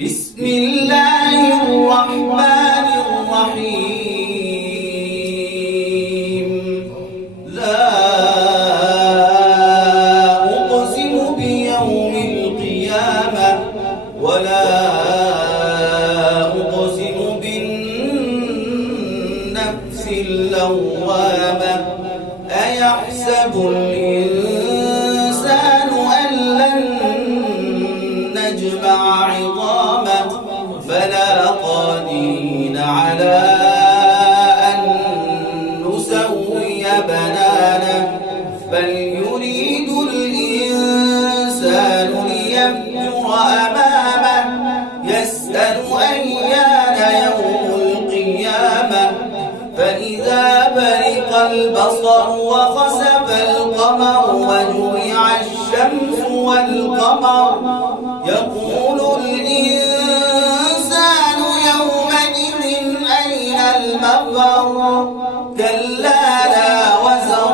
بسم الله الرحمن الرحيم. لا أقسم بيوم القيامة ولا أقسم بالنفس اللوامة. أيحسب الإنسان أن لن نجمع عظامه بلى قادرين على أن نسوي بنانه بل يريد الإنسان ليفجر أمامه يسأل أيان يوم القيامة فإذا برق البصر وخسف القمر وجمع الشمس والقمر يقول الإنسان يومئذ أين المفر كلا لا وزر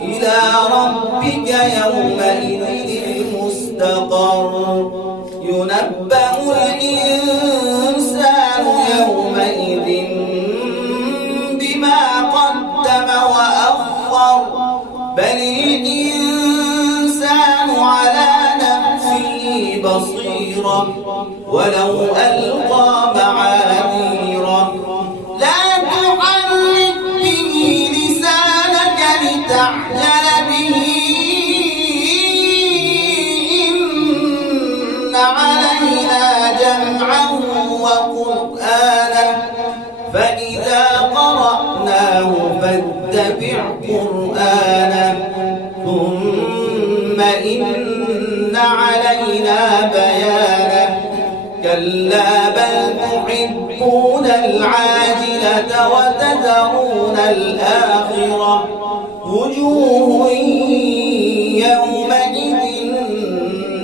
إلى ربك يومئذ المستقر ينبأ الإنسان يومئذ بما قدم وأخر بل الإنسان على نفسه بصيرة ولو ألقى معاذيره لا تحرك به لسانك لتعجل به إن علينا جمعه وقرآنه فإذا قرأناه فاتبع قرآنه ثم إن علينا بيانه كلا بل تحبون العاجلة وتذرون الآخرة وجوه يومئذ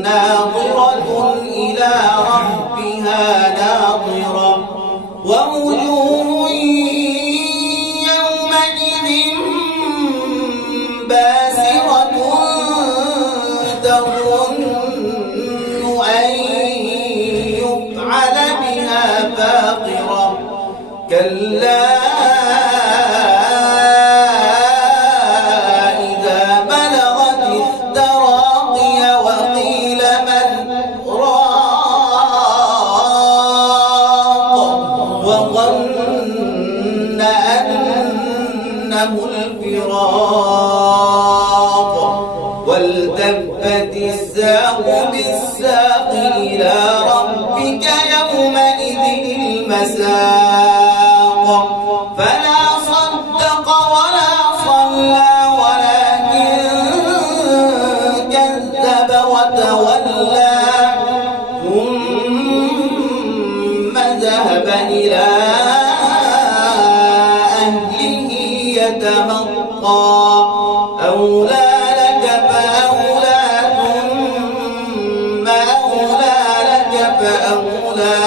ناظرة إلى ربها ناظرة ووجوه يومئذ باسرة تظن أن يفعل بها فاقرة كلا إذا بلغت التراقي وقيل من راق وظن أنه الفراق والتفت الساق بالساق إلى ربك يومئذ المساق فلا صدق ولا صلى ولكن كذب وتولى ثم ذهب إلى أهله يتمطى أولى لك فأولى ثم أولى لك فأولى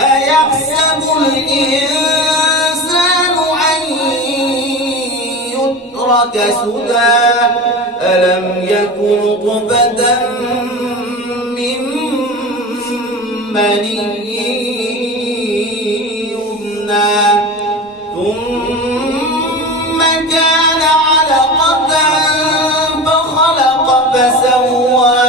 أيحسب الإنسان أن يترك سدى ألم يكن نطفة من مني يمنى ثم كان علقة فخلق فسوى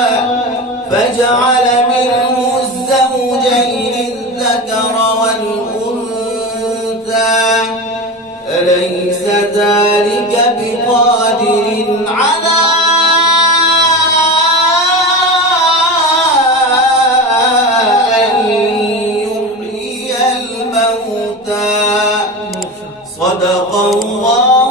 فجعل منه الزوجين الذكر والأنثى أليس ذلك بقادر على أن يحيي الموتى صدق الله